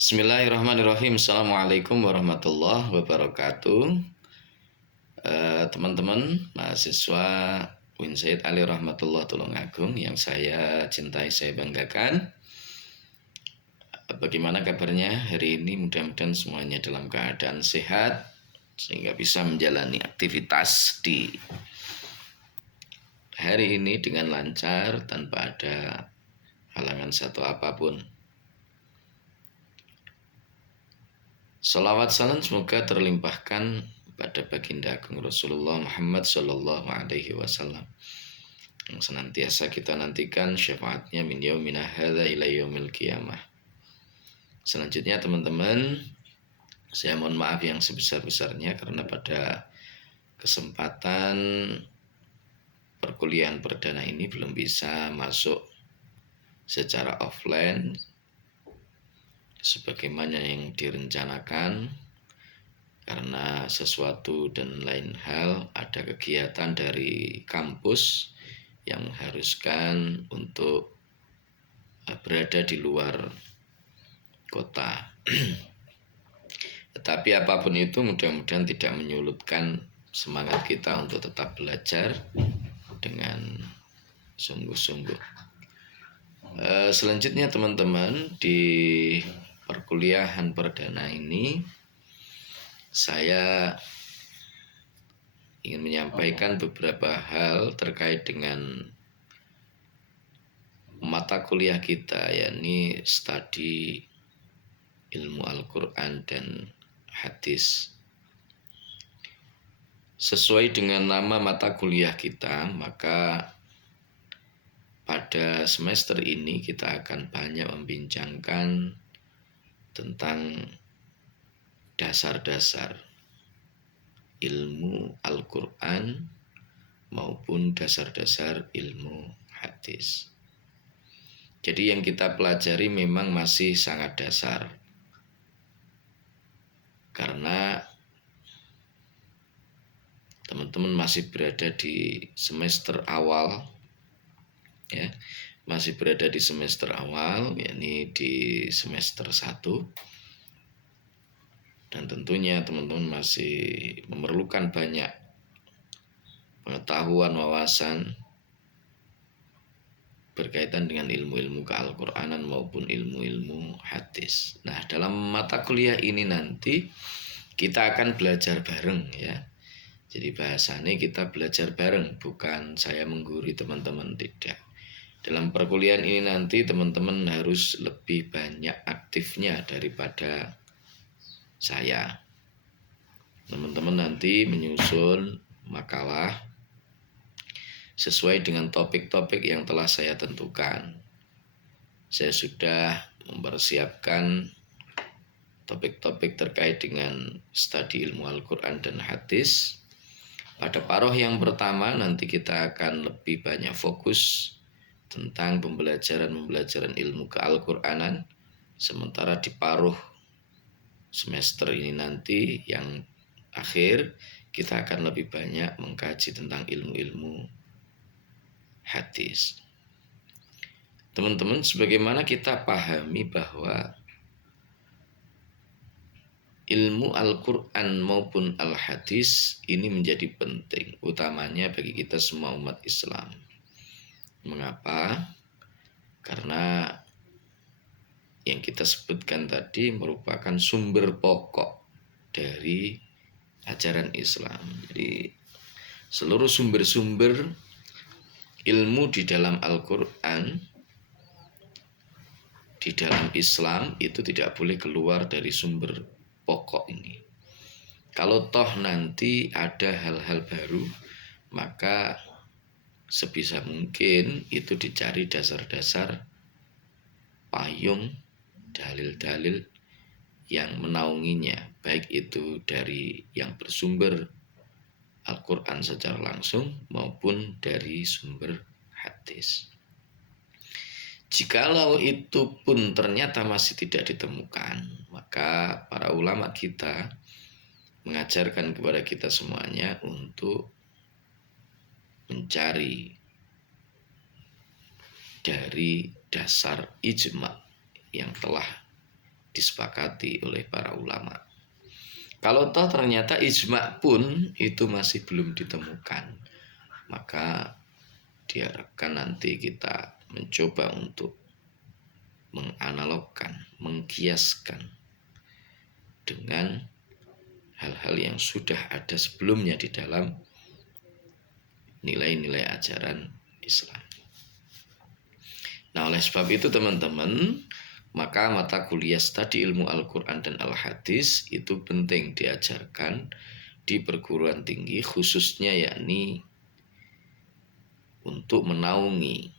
Bismillahirrahmanirrahim. Assalamualaikum warahmatullahi wabarakatuh. Teman-teman mahasiswa UIN Said Ali Rahmatullah Tulungagung yang saya cintai, saya banggakan. Bagaimana kabarnya hari ini? Mudah-mudahan semuanya dalam keadaan sehat sehingga bisa menjalani aktivitas di hari ini dengan lancar tanpa ada halangan satu apapun. Salawat salam semoga terlimpahkan pada baginda Agung Rasulullah Muhammad Sallallahu Alaihi Wasallam yang senantiasa kita nantikan syafaatnya min yaumina hadza ila yaumil qiyamah. Selanjutnya teman-teman, saya mohon maaf yang sebesar-besarnya karena pada kesempatan perkuliahan perdana ini belum bisa masuk secara offline sebagaimana yang direncanakan karena sesuatu dan lain hal, ada kegiatan dari kampus yang mengharuskan untuk berada di luar kota. Tetapi apapun itu mudah-mudahan tidak menyulutkan semangat kita untuk tetap belajar dengan sungguh-sungguh. Selanjutnya teman-teman, di perkuliahan perdana ini saya ingin menyampaikan beberapa hal terkait dengan mata kuliah kita, yakni studi ilmu Al-Quran dan hadis. Sesuai dengan nama mata kuliah kita, maka pada semester ini kita akan banyak membincangkan tentang dasar-dasar ilmu Al-Quran maupun dasar-dasar ilmu hadis. Jadi yang kita pelajari memang masih sangat dasar, karena teman-teman masih berada di semester awal, ya, masih berada di semester awal, yakni di semester 1. Dan tentunya teman-teman masih memerlukan banyak pengetahuan, wawasan berkaitan dengan ilmu-ilmu ke-Al-Quranan maupun ilmu-ilmu hadis. Nah, dalam mata kuliah ini nanti kita akan belajar bareng, ya. Jadi bahasanya kita belajar bareng, bukan saya menggurui teman-teman, tidak. Dalam perkuliahan ini nanti teman-teman harus lebih banyak aktifnya daripada saya. Teman-teman nanti menyusun makalah sesuai dengan topik-topik yang telah saya tentukan. Saya sudah mempersiapkan topik-topik terkait dengan studi ilmu Al-Quran dan hadis. Pada paruh yang pertama nanti kita akan lebih banyak fokus tentang pembelajaran ilmu ke-Al-Quranan. Sementara di paruh semester ini nanti yang akhir kita akan lebih banyak mengkaji tentang ilmu-ilmu hadis. Teman-teman, sebagaimana kita pahami bahwa ilmu Al-Quran maupun Al-Hadis ini menjadi penting, utamanya bagi kita semua umat Islam. Mengapa? Karena yang kita sebutkan tadi merupakan sumber pokok dari ajaran Islam. Jadi seluruh sumber-sumber ilmu di dalam Al-Quran, di dalam Islam itu tidak boleh keluar dari sumber pokok ini. Kalau toh nanti ada hal-hal baru, maka sebisa mungkin itu dicari dasar-dasar payung, dalil-dalil yang menaunginya, baik itu dari yang bersumber Al-Quran secara langsung maupun dari sumber hadis. Jikalau itu pun ternyata masih tidak ditemukan, maka para ulama kita mengajarkan kepada kita semuanya untuk mencari dari dasar ijma yang telah disepakati oleh para ulama. Kalau toh ternyata ijma pun itu masih belum ditemukan, maka diharapkan nanti kita mencoba untuk menganalogkan, mengkiaskan dengan hal-hal yang sudah ada sebelumnya di dalam nilai-nilai ajaran Islam. Nah, oleh sebab itu teman-teman, maka mata kuliah studi ilmu Al-Quran dan Al-Hadis itu penting diajarkan di perguruan tinggi, khususnya yakni untuk menaungi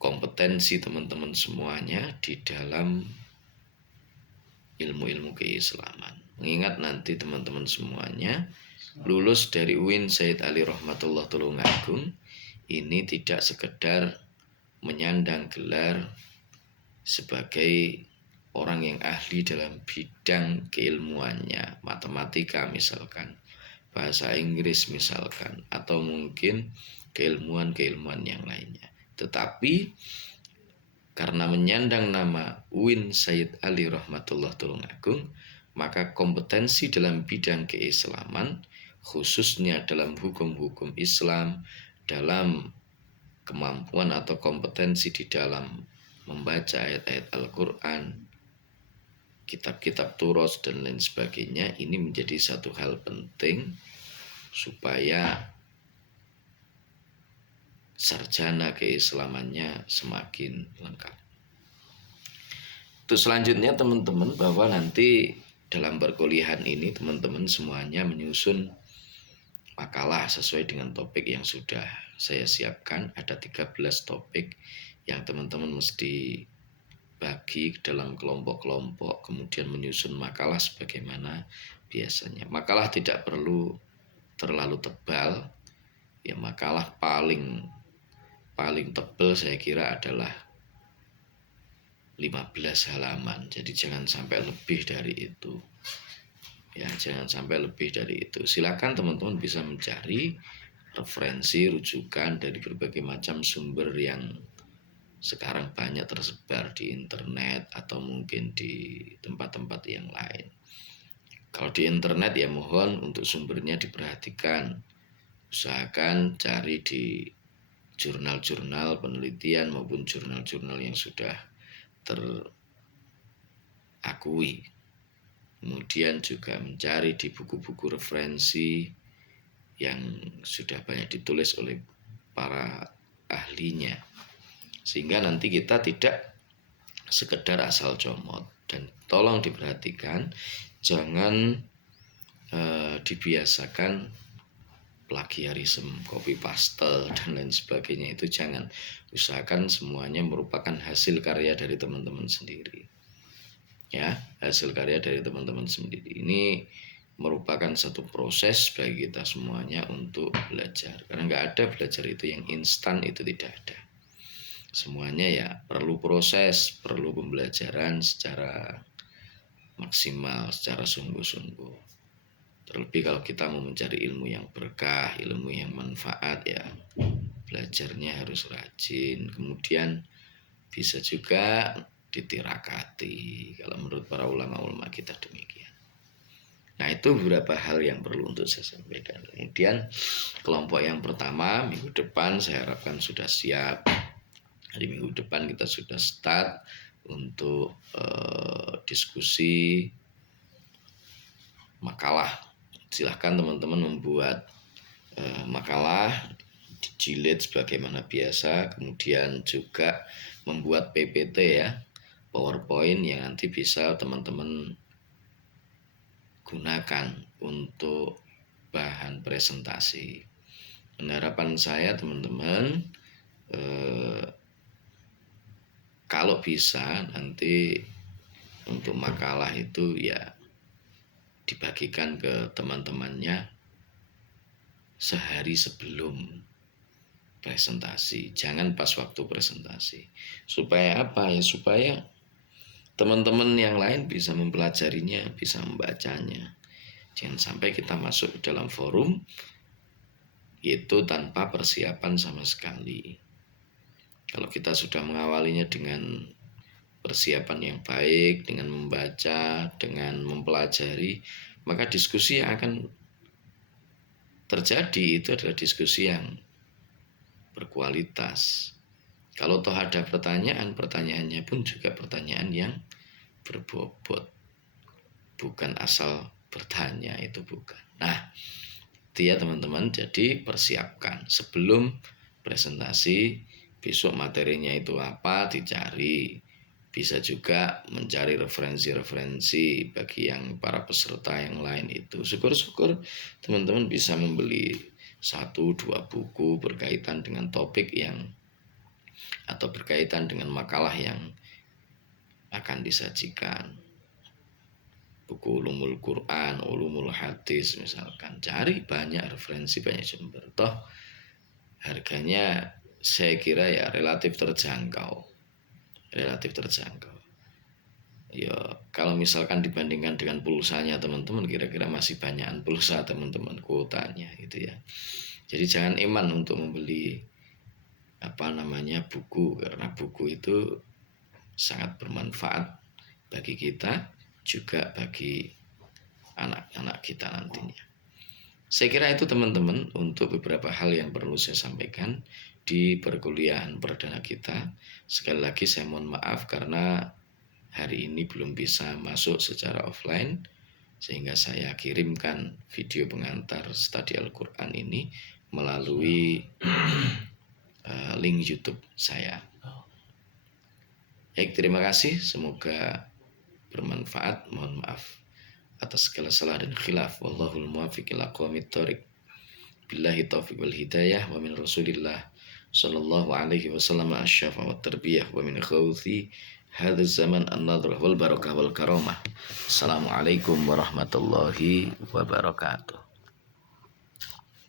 kompetensi teman-teman semuanya di dalam ilmu-ilmu keislaman. Mengingat nanti teman-teman semuanya lulus dari UIN Sayyid Ali Rahmatullah Tulungagung ini tidak sekedar menyandang gelar sebagai orang yang ahli dalam bidang keilmuannya, matematika misalkan, bahasa Inggris misalkan, atau mungkin keilmuan-keilmuan yang lainnya. Tetapi karena menyandang nama UIN Sayyid Ali Rahmatullah Tulungagung, maka kompetensi dalam bidang keislaman, khususnya dalam hukum-hukum Islam, dalam kemampuan atau kompetensi di dalam membaca ayat-ayat Al-Quran, kitab-kitab turos dan lain sebagainya, ini menjadi satu hal penting supaya sarjana keislamannya semakin lengkap. Terus selanjutnya teman-teman, bahwa nanti dalam perkuliahan ini teman-teman semuanya menyusun makalah sesuai dengan topik yang sudah saya siapkan. Ada 13 topik yang teman-teman mesti bagi dalam kelompok-kelompok, kemudian menyusun makalah sebagaimana biasanya. Makalah tidak perlu terlalu tebal, ya makalah paling tebal saya kira adalah 15 halaman. Jadi jangan sampai lebih dari itu. Ya, jangan sampai lebih dari itu. Silakan teman-teman bisa mencari referensi, rujukan dari berbagai macam sumber yang sekarang banyak tersebar di internet atau mungkin di tempat-tempat yang lain. Kalau di internet ya mohon untuk sumbernya diperhatikan. Usahakan cari di jurnal-jurnal penelitian maupun jurnal-jurnal yang sudah terakui. Kemudian juga mencari di buku-buku referensi yang sudah banyak ditulis oleh para ahlinya, sehingga nanti kita tidak sekedar asal comot. Dan tolong diperhatikan, jangan dibiasakan plagiarisme, copy paste dan lain sebagainya. Itu jangan. Usahakan semuanya merupakan hasil karya dari teman-teman sendiri. Ya, hasil karya dari teman-teman sendiri. Ini merupakan satu proses bagi kita semuanya untuk belajar. Karena nggak ada belajar itu yang instan, itu tidak ada. Semuanya ya perlu proses, perlu pembelajaran secara maksimal, secara sungguh-sungguh. Terlebih kalau kita mau mencari ilmu yang berkah, ilmu yang manfaat, ya belajarnya harus rajin. Kemudian bisa juga ditirakati, kalau menurut para ulama-ulama kita demikian. Nah, itu beberapa hal yang perlu untuk saya sampaikan. Kemudian kelompok yang pertama minggu depan saya harapkan sudah siap. Hari minggu depan kita sudah start untuk diskusi makalah. Silahkan teman-teman membuat makalah, dijilid sebagaimana biasa, kemudian juga membuat PPT ya, PowerPoint yang nanti bisa teman-teman gunakan untuk bahan presentasi. Harapan saya teman-teman, kalau bisa nanti untuk makalah itu ya dibagikan ke teman-temannya sehari sebelum presentasi, jangan pas waktu presentasi. Supaya apa ya? Supaya teman-teman yang lain bisa mempelajarinya, bisa membacanya. Jangan sampai kita masuk ke dalam forum itu tanpa persiapan sama sekali. Kalau kita sudah mengawalinya dengan persiapan yang baik, dengan membaca, dengan mempelajari, maka diskusi yang akan terjadi itu adalah diskusi yang berkualitas. Kalau toh ada pertanyaan, pertanyaannya pun juga pertanyaan yang berbobot, bukan asal bertanya, itu bukan. Nah, itu ya teman-teman, jadi persiapkan sebelum presentasi. Besok materinya itu apa, dicari. Bisa juga mencari referensi-referensi bagi yang para peserta yang lain itu. Syukur-syukur teman-teman bisa membeli 1-2 buku berkaitan dengan topik yang atau berkaitan dengan makalah yang akan disajikan. Buku Ulumul Quran, Ulumul Hadis misalkan. Cari banyak referensi, banyak sumber. Toh harganya saya kira ya relatif terjangkau. Ya kalau misalkan dibandingkan dengan pulsanya teman-teman, kira-kira masih banyakan pulsa teman-teman kuotanya gitu ya. Jadi jangan iman untuk membeli buku, karena buku itu sangat bermanfaat bagi kita, juga bagi anak-anak kita nantinya. Saya kira itu teman-teman untuk beberapa hal yang perlu saya sampaikan di perkuliahan perdana kita. Sekali lagi saya mohon maaf karena hari ini belum bisa masuk secara offline, sehingga saya kirimkan video pengantar studi Al-Quran ini melalui link YouTube saya. Baik, terima kasih, semoga bermanfaat. Mohon maaf atas segala salah dan khilaf. Wallahul muwaffiq ila aqwamit thoriq. Billahi taufiq wal hidayah wa min Rasulillah sallallahu alaihi wasallam asy-syafa wa tarbiyah wa min khawthi hadha zaman an-nadrah wal barakah wal karamah. Assalamualaikum warahmatullahi wabarakatuh.